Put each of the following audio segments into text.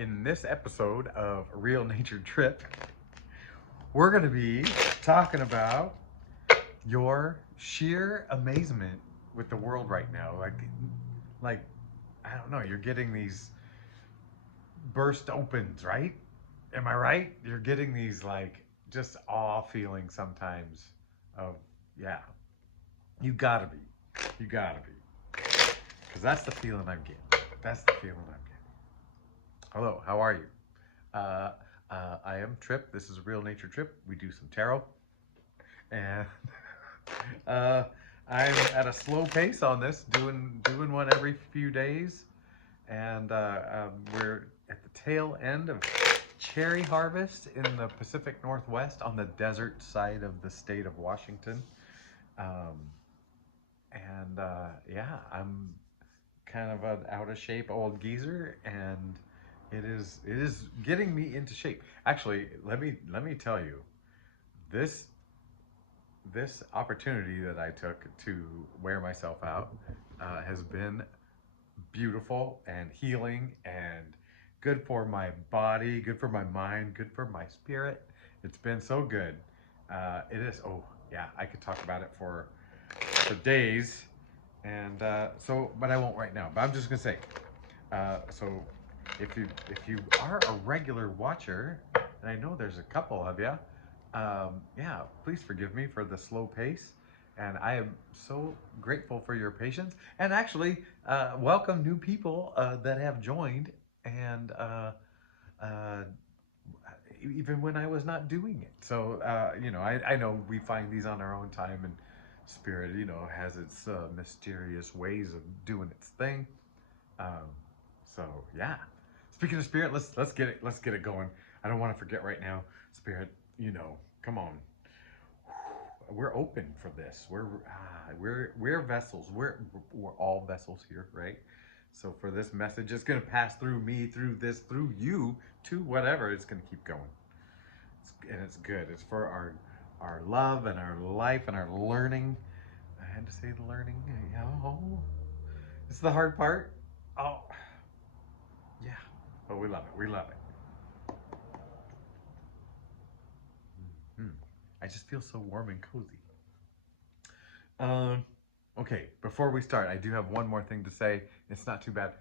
In this episode of Real Nature Trip, we're going to be talking about your sheer amazement with the world right now. Like I don't know, you're getting these burst opens, right? Am I right? You're getting these like just awe feelings sometimes of, yeah, you gotta be. You gotta be. Because that's the feeling I'm getting. That's the feeling I'm getting. Hello, how are you? Uh, I am Trip. This is a Real Nature Trip. We do some tarot. And uh, I'm at a slow pace on this, doing one every few days. And we're at the tail end of cherry harvest in the Pacific Northwest on the desert side of the state of Washington. Um, and yeah, I'm kind of an out of shape old geezer, and it is getting me into shape. Actually, let me tell you, this this opportunity that I took to wear myself out has been beautiful and healing and good for my body, good for my mind, good for my spirit. It's been so good. It is. Oh yeah, I could talk about it for days, and but I won't right now. But I'm just gonna say, so if you are a regular watcher, and I know there's a couple of you, yeah, please forgive me for the slow pace. And I am so grateful for your patience. And actually, welcome new people that have joined. And uh, even when I was not doing it. So, I know we find these on our own time, and Spirit, has its mysterious ways of doing its thing. Um, so yeah. Speaking of Spirit, let's get it going. I don't want to forget right now, Spirit. Come on. We're open for this. We're vessels. We're all vessels here, right? So for this message, it's gonna pass through me, through this, through you, to whatever. It's gonna keep going, and it's good. It's for our love and our life and our learning. I had to say the learning. Oh, it's the hard part. Oh, yeah. But we love it. We love it. Mhm. I just feel so warm and cozy. Um, okay, before we start, I do have one more thing to say. It's not too bad.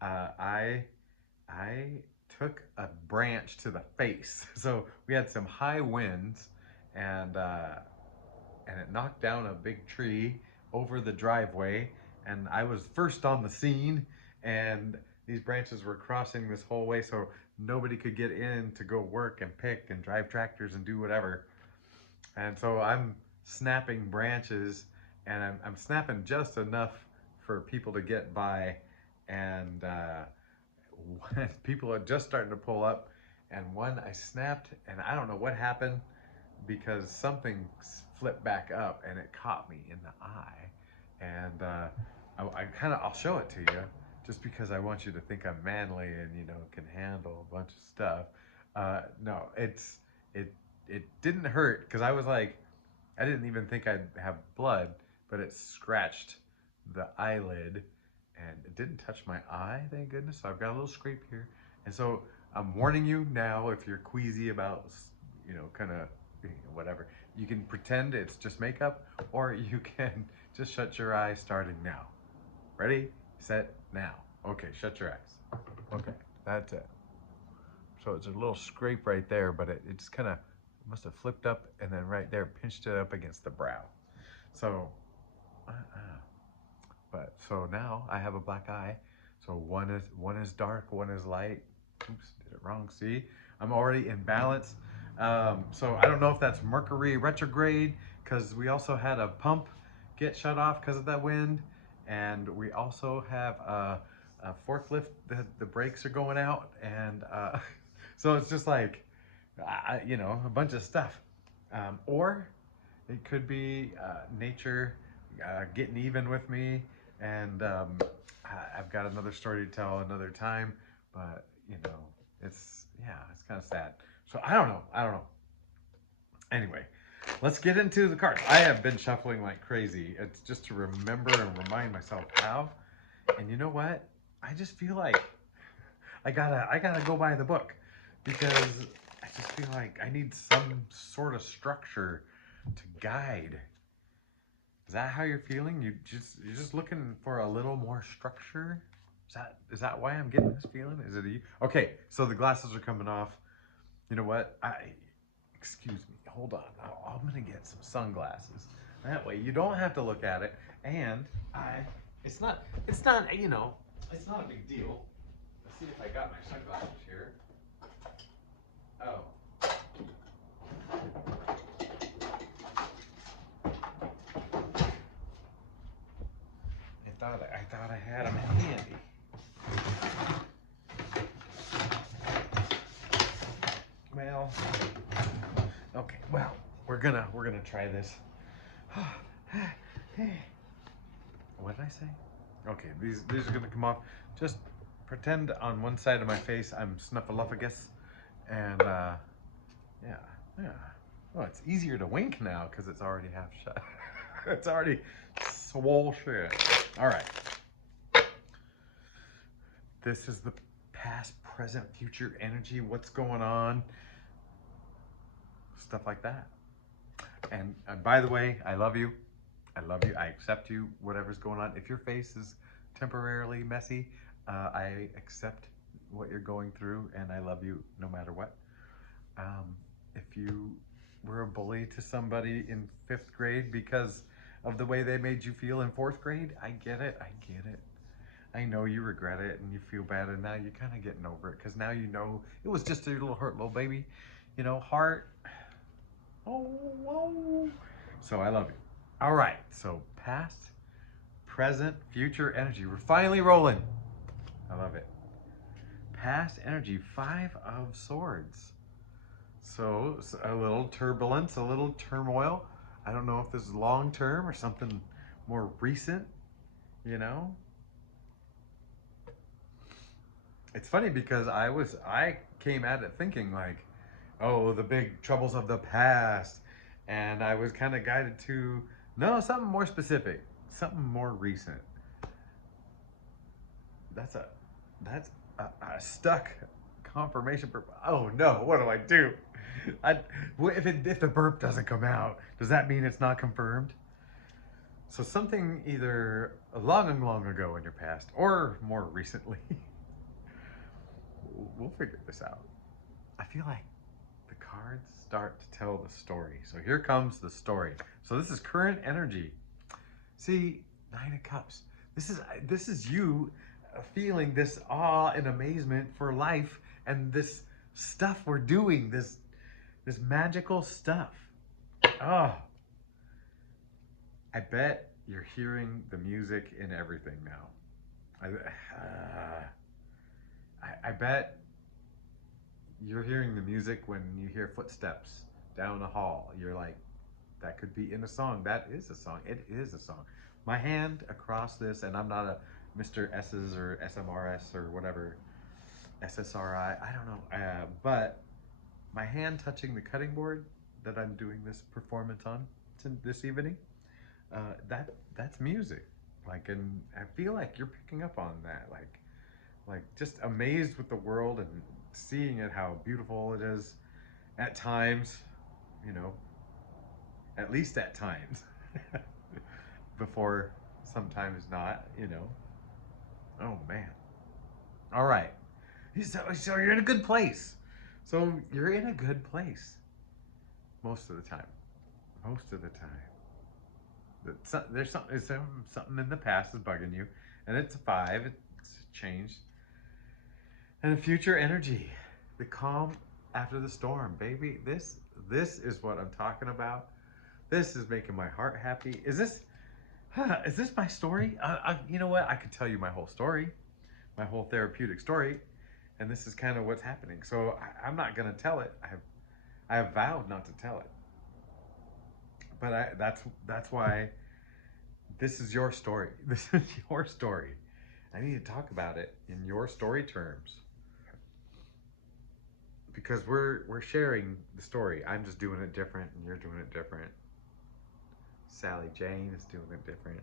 Uh, I I took a branch to the face. So we had some high winds, and and it knocked down a big tree over the driveway. And I was first on the scene, and these branches were crossing this whole way, so nobody could get in to go work and pick and drive tractors and do whatever. And so I'm snapping branches, and I'm snapping just enough for people to get by. And when people are just starting to pull up, and one I snapped, and I don't know what happened because something flipped back up and it caught me in the eye. And I kind of, I'll show it to you just because I want you to think I'm manly and can handle a bunch of stuff. No, it it didn't hurt because I was like, I didn't even think I'd have blood, but it scratched the eyelid and it didn't touch my eye, thank goodness. So I've got a little scrape here. And so I'm warning you now, if you're queasy about, kind of whatever, you can pretend it's just makeup, or you can just shut your eyes starting now. Ready, set, now. Okay, shut your eyes. Okay, that's it. So it's a little scrape right there, but it just kind of must have flipped up and then right there pinched it up against the brow. So, uh, uh, but so now I have a black eye. So one is dark, one is light. Oops, did it wrong. See, I'm already in balance. So I don't know if that's Mercury retrograde, because we also had a pump get shut off because of that wind, and we also have a forklift that the brakes are going out, and so it's just like, a bunch of stuff. Or it could be nature getting even with me, and I've got another story to tell another time. But it's kind of sad. So I don't know. I don't know. Anyway, let's get into the cards. I have been shuffling like crazy. It's just to remember and remind myself how. And you know what? I just feel like I gotta go by the book because I just feel like I need some sort of structure to guide. Is that how you're feeling? You're just looking for a little more structure? Is that why I'm getting this feeling? Is it you? Okay, so the glasses are coming off. You know what? Excuse me. Hold on. I'm gonna get some sunglasses. That way you don't have to look at it. And I, it's not, it's not a big deal. Let's see if I got my sunglasses here. Oh. I thought I had them handy. Well, okay. Well, we're gonna try this. What did I say? Okay, these are gonna come off. Just pretend on one side of my face I'm snuffleupagus, and yeah, yeah. Well, it's easier to wink now because it's already half shut. It's already swole shut. All right. This is the past, present, future energy. What's going on? Stuff like that. And by the way, I love you. I love you. I accept you. Whatever's going on. If your face is temporarily messy, I accept what you're going through, and I love you no matter what. If you were a bully to somebody in 5th grade because of the way they made you feel in 4th grade, I get it. I get it. I know you regret it and you feel bad, and now you're kind of getting over it because now you know it was just a little hurt little baby, heart. Oh, whoa. So I love you. All right. So past, present, future energy. We're finally rolling. I love it. Past energy, 5 of Swords. So a little turbulence, a little turmoil. I don't know if this is long term or something more recent, you know? It's funny because I came at it thinking like, oh, the big troubles of the past. And I was kind of guided to, no, something more specific, something more recent. That's a stuck confirmation. Oh no, what do I do? If the burp doesn't come out, does that mean it's not confirmed? So something either long and long ago in your past or more recently. We'll figure this out. I feel like the cards start to tell the story. So here comes the story. So this is current energy. See, 9 of Cups. This is you feeling this awe and amazement for life and this stuff we're doing, this magical stuff. Oh, I bet you're hearing the music in everything now. I bet you're hearing the music when you hear footsteps down the hall. You're like, that could be in a song. That is a song. It is a song. My hand across this, and I'm not a Mr. S's or SMRS or whatever, SSRI, I don't know. But my hand touching the cutting board that I'm doing this performance on this evening, that's music. Like, and I feel like you're picking up on that. Like just amazed with the world and seeing it, how beautiful it is at times, you know, at least at times. Before sometimes not. Oh man. All right. So you're in a good place. So you're in a good place most of the time. Most of the time. There's something in the past is bugging you, and it's a 5. It's changed. And the future energy, the calm after the storm, baby. This is what I'm talking about. This is making my heart happy. Is this my story? You know what? I could tell you my whole story, my whole therapeutic story, and this is kind of what's happening. So I'm not gonna tell it. I have vowed not to tell it. But that's why this is your story. This is your story. I need to talk about it in your story terms because we're sharing the story. I'm just doing it different, and you're doing it different. Sally Jane is doing it different.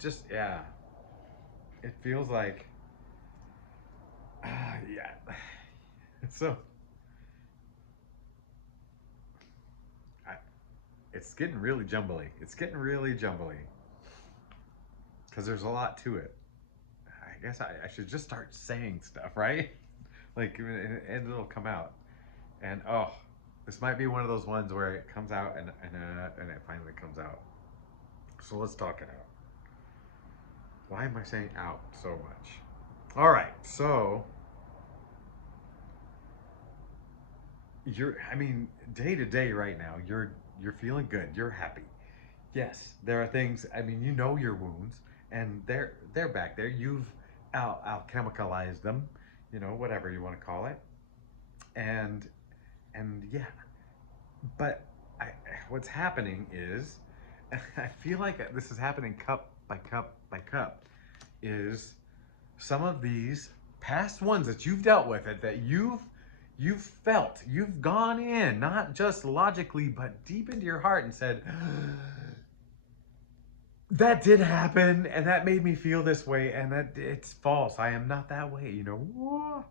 just, yeah, it feels like, yeah. So, I, it's getting really jumbly. It's getting really jumbly because there's a lot to it. I guess I should just start saying stuff, right? Like, and it'll come out. And oh, this might be one of those ones where it comes out and it finally comes out. So let's talk it out. Why am I saying out so much? All right, so I mean, day to day right now, you're feeling good. You're happy. Yes, there are things. I mean, you know your wounds, and they're back there. You've alchemicalized them, whatever you want to call it, and yeah. But I, what's happening is, I feel like this is happening cup by cup by cup. Is some of these past ones that you've dealt with, that you've felt, you've gone in, not just logically, but deep into your heart and said, that did happen and that made me feel this way and that it's false. I am not that way, Oh,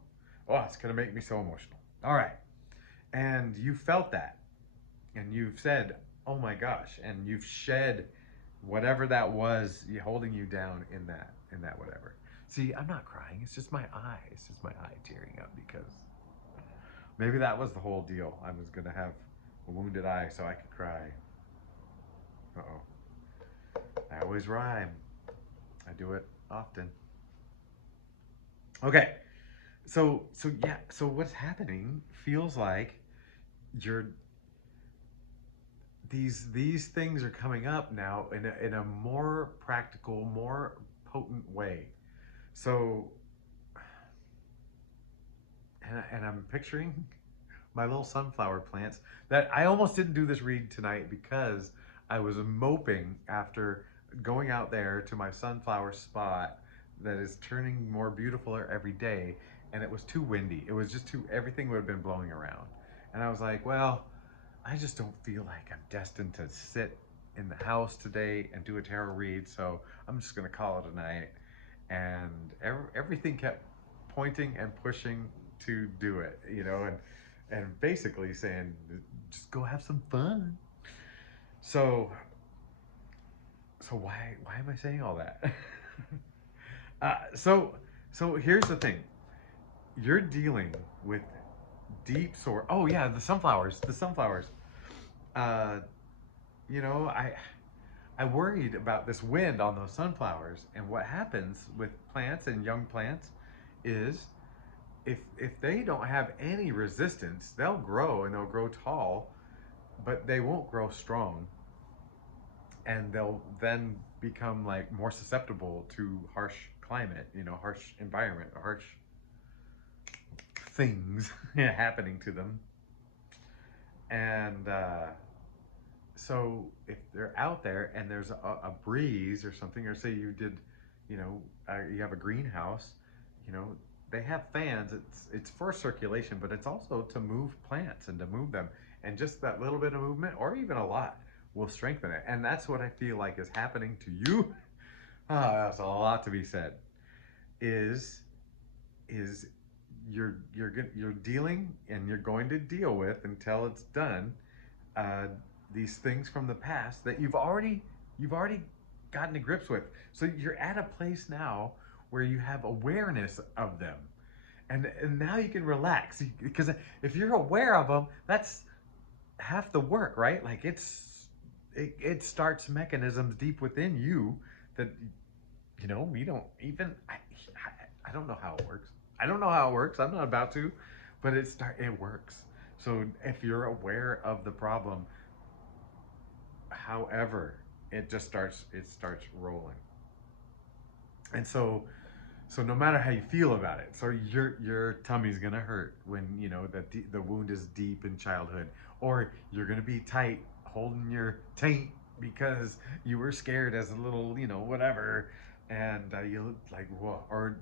it's gonna make me so emotional. All right. And you felt that and you've said, oh my gosh, and you've shed whatever that was holding you down in that whatever. See, I'm not crying. It's just my eye. It's just my eye tearing up because maybe that was the whole deal. I was gonna have a wounded eye so I could cry. Uh-oh. I always rhyme. I do it often. Okay. So yeah, so what's happening feels like you're these things are coming up now in a more practical, more potent way. So and I'm picturing my little sunflower plants that I almost didn't do this read tonight because I was moping after going out there to my sunflower spot that is turning more beautiful every day, and it was too windy. It was just too, everything would have been blowing around. And I was like, well, I just don't feel like I'm destined to sit in the house today and do a tarot read, so I'm just going to call it a night. And everything kept pointing and pushing to do it, and basically saying, just go have some fun. So why am I saying all that? uh, so so here's the thing. You're dealing with deep sore. Oh yeah, the sunflowers. The sunflowers. Uh, I worried about this wind on those sunflowers, and what happens with plants and young plants is if they don't have any resistance, they'll grow and they'll grow tall, but they won't grow strong, and they'll then become like more susceptible to harsh climate, harsh environment, harsh things happening to them. And so if they're out there and there's a breeze or something, or say you did, you have a greenhouse, you know, they have fans. It's for circulation, but it's also to move plants and to move them. And just that little bit of movement, or even a lot, will strengthen it. And that's what I feel like is happening to you. That's a lot to be said. Is is you're dealing and you're going to deal with until it's done, uh, these things from the past that you've already gotten to grips with. So you're at a place now where you have awareness of them, and now you can relax because if you're aware of them, that's half the work, right? Like it starts mechanisms deep within you that we don't even. I don't know how it works. I don't know how it works. I'm not about to, but it works. So if you're aware of the problem, however, it starts rolling. And so no matter how you feel about it, so your tummy's gonna hurt when that the wound is deep in childhood, or you're gonna be tight holding your taint because you were scared as a little whatever, and you like whoa, or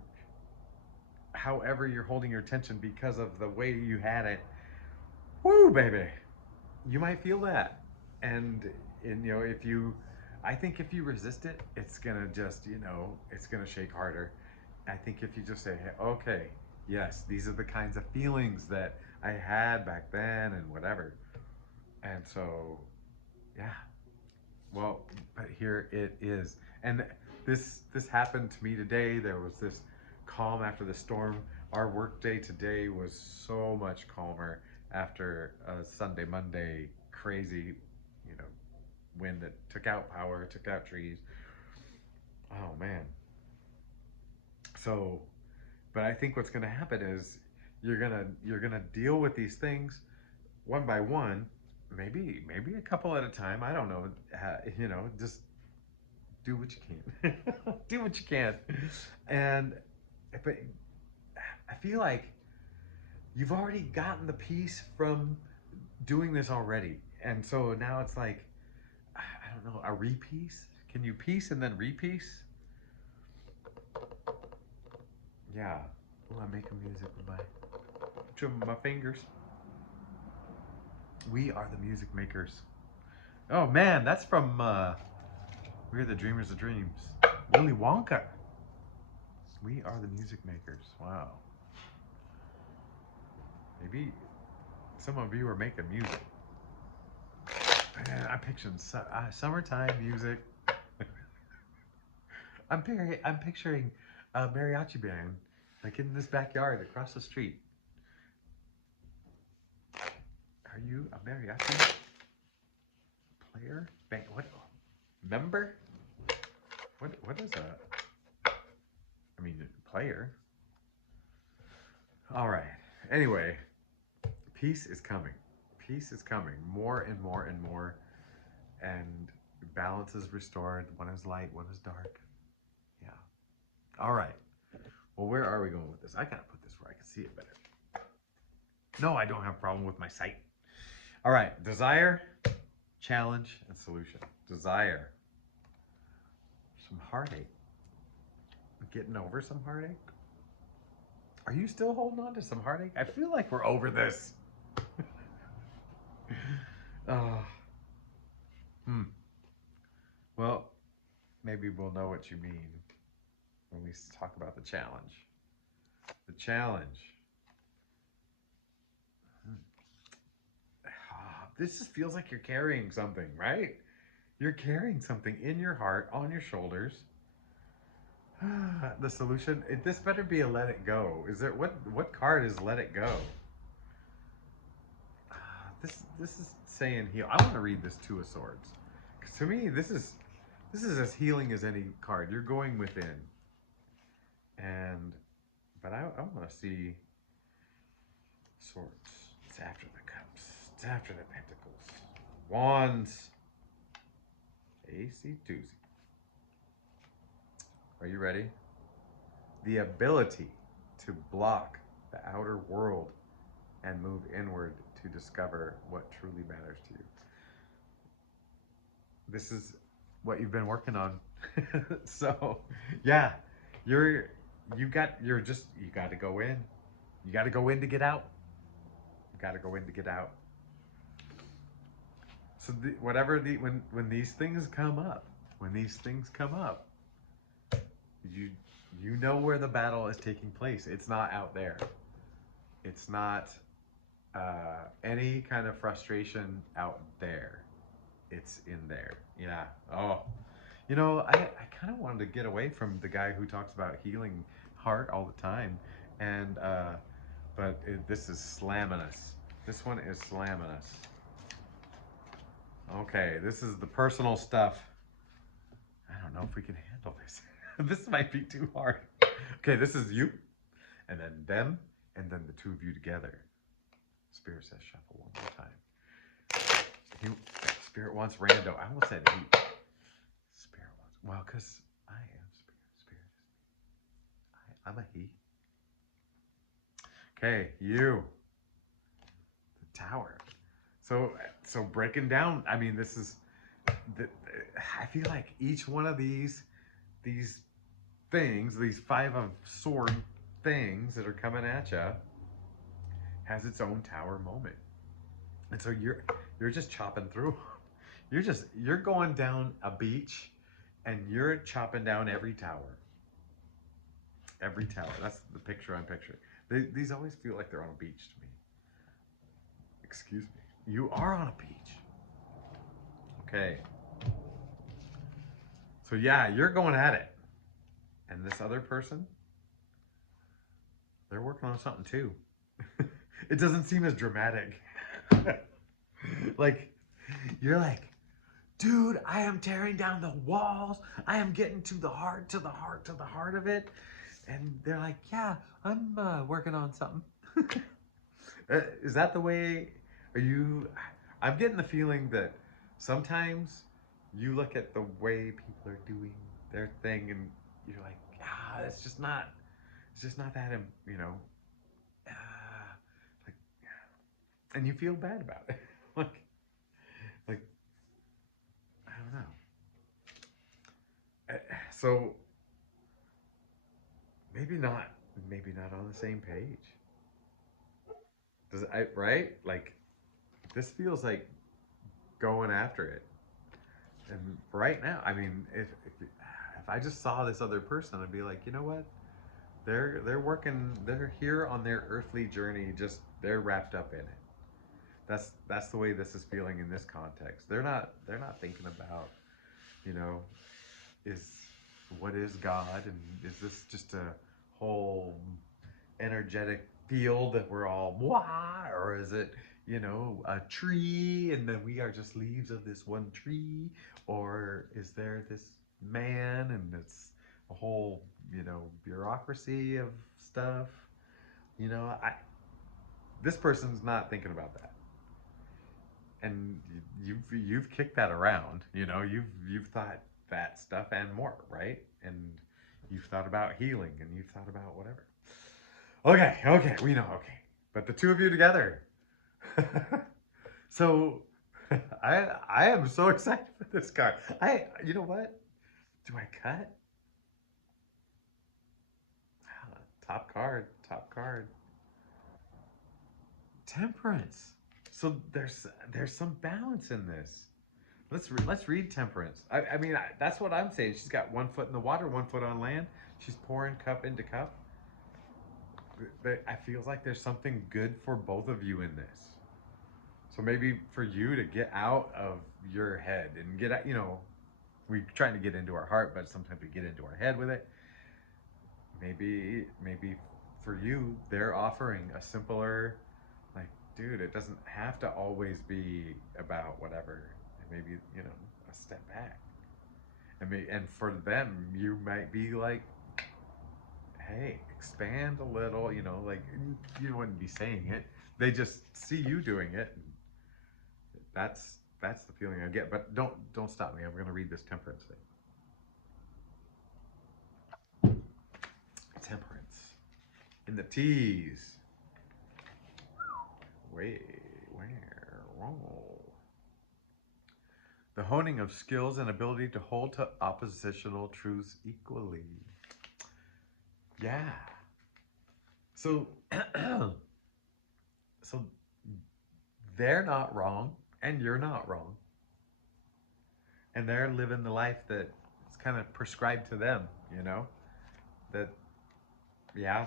however you're holding your tension because of the way you had it. Woo, baby, you might feel that, and if you I think if you resist it, it's gonna just, you know, it's gonna shake harder. I think if you just say, hey, okay, yes, these are the kinds of feelings that I had back then and whatever. And so, yeah, well, but here it is. And this happened to me today. There was this calm after the storm. Our work day today was so much calmer after a Sunday, Monday crazy, you know, wind that took out power, took out trees. Oh man. So, but I think what's going to happen is you're gonna deal with these things one by one, maybe a couple at a time. I don't know. You know, just do what you can. Do what you can. And but I feel like you've already gotten the peace from doing this already. And so now it's like I don't know, a repiece? Can you piece and then repiece? Yeah. Oh, I'm making music with my fingers. We are the music makers. Oh man, that's from We're the Dreamers of Dreams. Willy Wonka. We are the music makers. Wow. Maybe some of you are making music. Man, I'm picturing summertime music. I'm picturing a mariachi band like in this backyard across the street. Are you a mariachi player? Band, what? Member? What is that? I mean, player. All right. Anyway, peace is coming. Peace is coming. More and more and more. And balance is restored. One is light, one is dark. Yeah. All right. Well, where are we going with this? I gotta put this where I can see it better. No, I don't have a problem with my sight. All right. Desire, challenge, and solution. Desire. Some heartache. Getting over some heartache. Are you still holding on to some heartache? I feel like we're over this. Oh, well, maybe we'll know what you mean when we talk about the challenge. The challenge. This just feels like you're carrying something, right? You're carrying something in your heart, on your shoulders. The solution. This better be a let it go. Is there what card is let it go? This is saying heal. I want to read this Two of Swords. Because to me, this is as healing as any card. You're going within, and but I want to see Swords. It's after the Cups. It's after the Pentacles. Wands. AC doozy. Are you ready? The ability to block the outer world and move inward to discover what truly matters to you. This is what you've been working on. So, yeah, you got to go in. You got to go in to get out. You got to go in to get out. So when these things come up, you know where the battle is taking place. It's not out there. It's not any kind of frustration out there. It's in there. Yeah. Oh, you know, I kind of wanted to get away from the guy who talks about healing heart all the time, and but this is slamming us. This one is slamming us. Okay, this is the personal stuff. I don't know if we can handle this. This might be too hard. Okay, this is you, and then them, and then the two of you together. Spirit says shuffle one more time. Spirit wants rando. I almost said he. Spirit wants. Well, because I am spirit. Spirit is me. I'm a he. Okay, you. The Tower. So breaking down. I mean, this is. I feel like each one of these things, these Five of Sword things that are coming at you, has its own Tower moment. And so you're just chopping through. you're going down a beach and you're chopping down every tower. Every tower. That's the picture I'm picturing. These always feel like they're on a beach to me. Excuse me. You are on a beach. Okay. So yeah, you're going at it. And this other person, they're working on something too. It doesn't seem as dramatic. Like, you're like, dude, I am tearing down the walls. I am getting to the heart, to the heart, to the heart of it. And they're like, yeah, I'm working on something. Is that the way? Are you? I'm getting the feeling that sometimes you look at the way people are doing their thing, and you're like, ah, it's just not that, you know, like, and you feel bad about it, like, I don't know. So maybe not, maybe not on the same page. Does I right? Like this feels like going after it. And right now, I mean, if I just saw this other person, I'd be like, you know what? They're working. They're here on their earthly journey. Just they're wrapped up in it. That's the way this is feeling in this context. They're not thinking about, you know, is what is God and is this just a whole energetic field that we're all blah, or is it, you know, a tree and then we are just leaves of this one tree, or is there this man and it's a whole, you know, bureaucracy of stuff, you know, I this person's not thinking about that, and you've kicked that around, you know, you've thought that stuff and more, right? And you've thought about healing and you've thought about whatever. Okay, okay, we know, okay. But the two of you together. So I am so excited for this card. I you know what? Do I cut? Ah, top card, top card. Temperance. So there's some balance in this. Let's read Temperance. I mean that's what I'm saying. She's got one foot in the water, one foot on land. She's pouring cup into cup. I feels like there's something good for both of you in this. So maybe for you to get out of your head and get out, you know, we're trying to get into our heart, but sometimes we get into our head with it. Maybe for you, they're offering a simpler, like, dude, it doesn't have to always be about whatever. Maybe, you know, a step back. And for them, you might be like, hey, expand a little, you know, like you wouldn't be saying it. They just see you doing it. And that's the feeling I get. But don't stop me. I'm going to read this temperance thing. Temperance in the T's. Wait, where? Roll. The honing of skills and ability to hold to oppositional truths equally. Yeah. So, so they're not wrong, and you're not wrong, and they're living the life that is kind of prescribed to them. You know that. Yeah,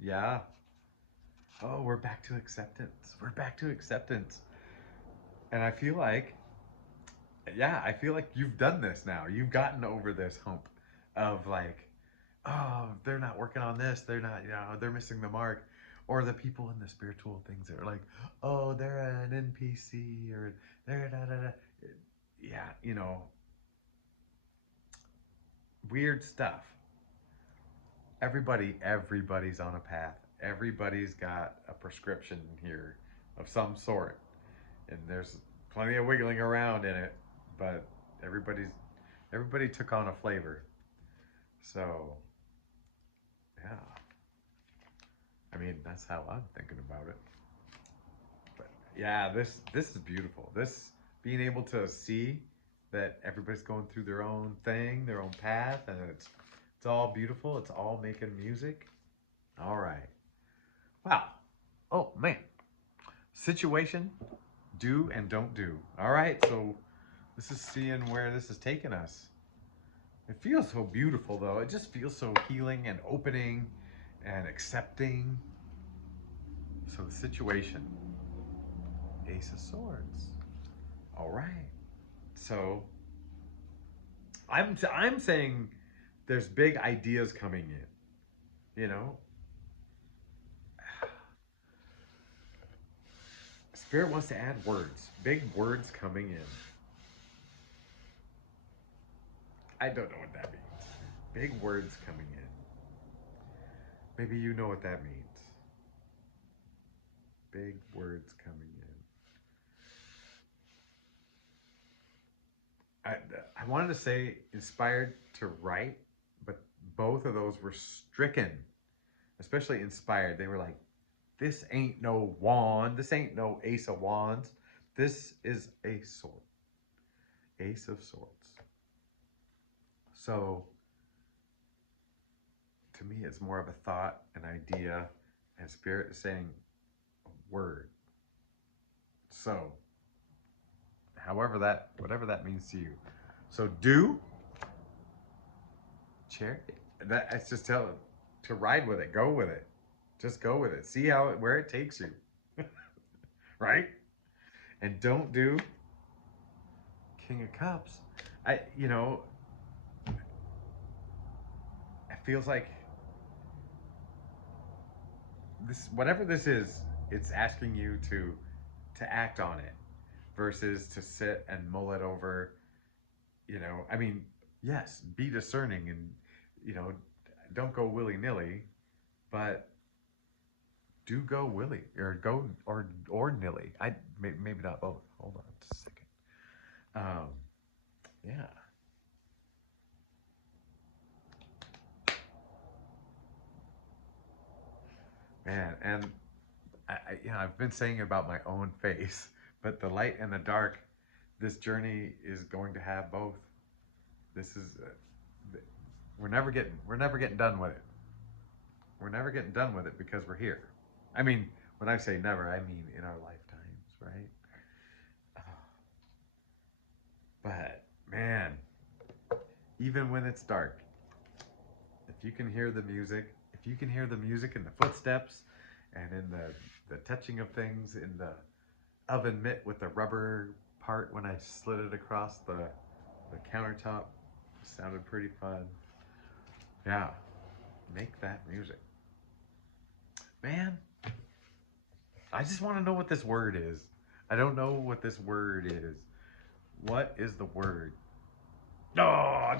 yeah. Oh, we're back to acceptance. We're back to acceptance, and I feel like, yeah, I feel like you've done this now. You've gotten over this hump of like, oh, they're not working on this. They're not, you know, they're missing the mark. Or the people in the spiritual things that are like, oh, they're an NPC or they're da da da. Yeah, you know, weird stuff. Everybody's on a path. Everybody's got a prescription here of some sort. And there's plenty of wiggling around in it, but everybody took on a flavor. So, yeah. I mean, that's how I'm thinking about it. But yeah, this is beautiful. This being able to see that everybody's going through their own thing, their own path, and it's all beautiful. It's all making music. All right. Wow. Oh man. Situation, do and don't do. All right. So This is seeing where this is taking us. It feels so beautiful though. It just feels so healing and opening and accepting. So the situation, Ace of Swords. All right. So I'm saying there's big ideas coming in. You know, Spirit wants to add words. Big words coming in. I don't know what that means. Big words coming in. Maybe you know what that means. Big words coming in. I wanted to say inspired to write, but both of those were stricken, especially inspired. They were like, this ain't no wand. This ain't no ace of wands. This is a sword. Ace of swords. So to me, it's more of a thought, an idea, and spirit is saying a word. So, whatever that means to you. So do, charity. That's just tell it to ride with it, go with it. Just go with it. See where it takes you. Right? And don't do King of Cups. It feels like this, whatever this is, it's asking you to act on it versus to sit and mull it over. I mean, yes, be discerning and you know don't go willy-nilly, but do go willy or go or nilly. Maybe not both. Hold on just a second. Yeah. Man, and I've been saying about my own face, but the light and the dark, this journey is going to have both. This is we're never getting done with it. We're never getting done with it because we're here. I mean, when I say never, I mean in our lifetimes, right? But man, even when it's dark, if you can hear the music, if you can hear the music in the footsteps and in the touching of things in the oven mitt with the rubber part when I slid it across the countertop, it sounded pretty fun. Yeah, make that music. Man, I just want to know what this word is. I don't know what this word is. What is the word?